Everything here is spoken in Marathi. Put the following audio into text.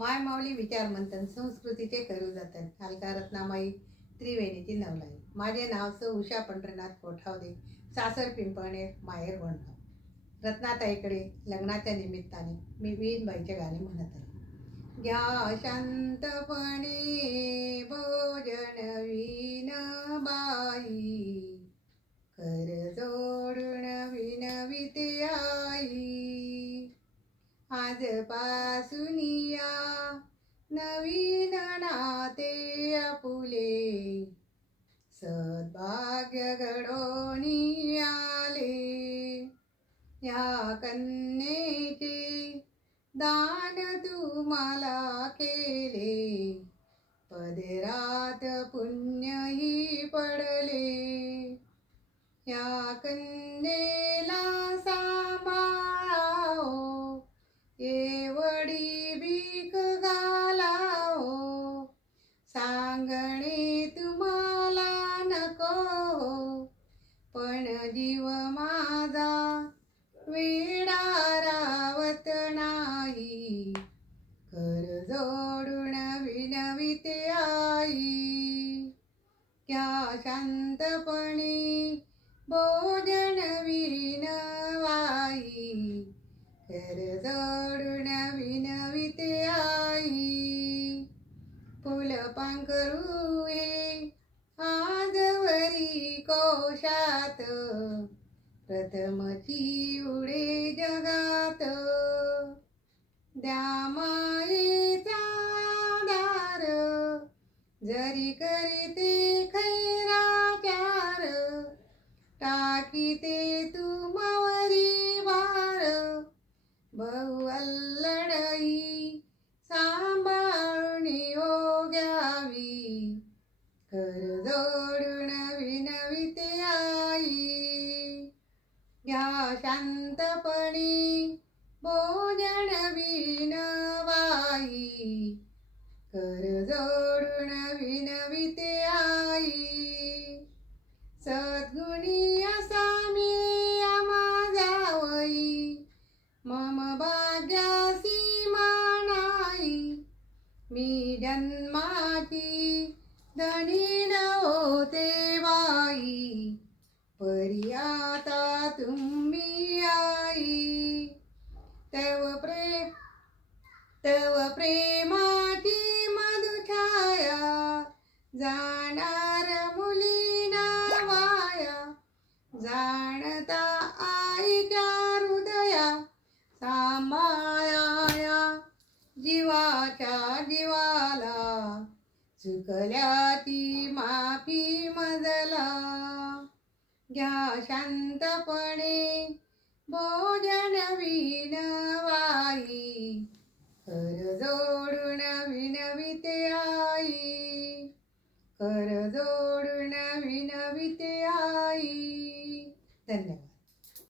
माय माऊली विचार मंथन संस्कृतीचे करू जतन हलका रत्नामाई त्रिवेणीची नवलाई. माझे नाव सौ उषा पंढरनाथ कोठावदे, सासर पिंपळनेर, माहेर वणगाव. रत्नाताईकडे लग्नाच्या निमित्ताने मी वीणबाईचे गाणे म्हणत आहे. घ्या शांतपणे भोजन वीण बाई, कर जोडून विनविते आई. आजपासून या नवीन नाते आपुले, सद्भाग्य घडोनी आले. या कन्येचे दान तुम्हाला केले, पदरात पुण्यही पडले. या कन्येला सांभाळाओ, एवढी भीक घालाओ. सांगणे तुम्हाला नको, पण जीव माझा वेडा रावत नाही. कर जोडून विनविते आई. घ्या शांतपणे भोजन वीण बाई, कर जोडून विनविते आई. फुलपाखरू हे आजवरी कोशात, प्रथमची उडे जगात. द्या मायेचा आधार, जरी करीते खैराचार. टाकीते तुमावरी भार, बहु अल्लडई सांभाळून ओ घ्यावी. कर जोडून विनविते आई. घ्या शांतपणे भोजन वीण बाई, कर जोडून विनविते आई. सद्गुणी असा मी माझावई, मम भाग्यासी मानाई. मी जन्माची धनी नव्हते बाई, परी आता तुम्ही आई. तव प्रेमाची मधुछाया, जाणार मुलीना वाया. जाणता आईच्या हृदया, सांभाळाया जीवाच्या जीवाला. चुकल्याची माफी मजला. घ्या शांतपणे भोजन वीण बाई, कर जोडून विनविते आई. कर जोडून विनविते आई. धन्यवाद.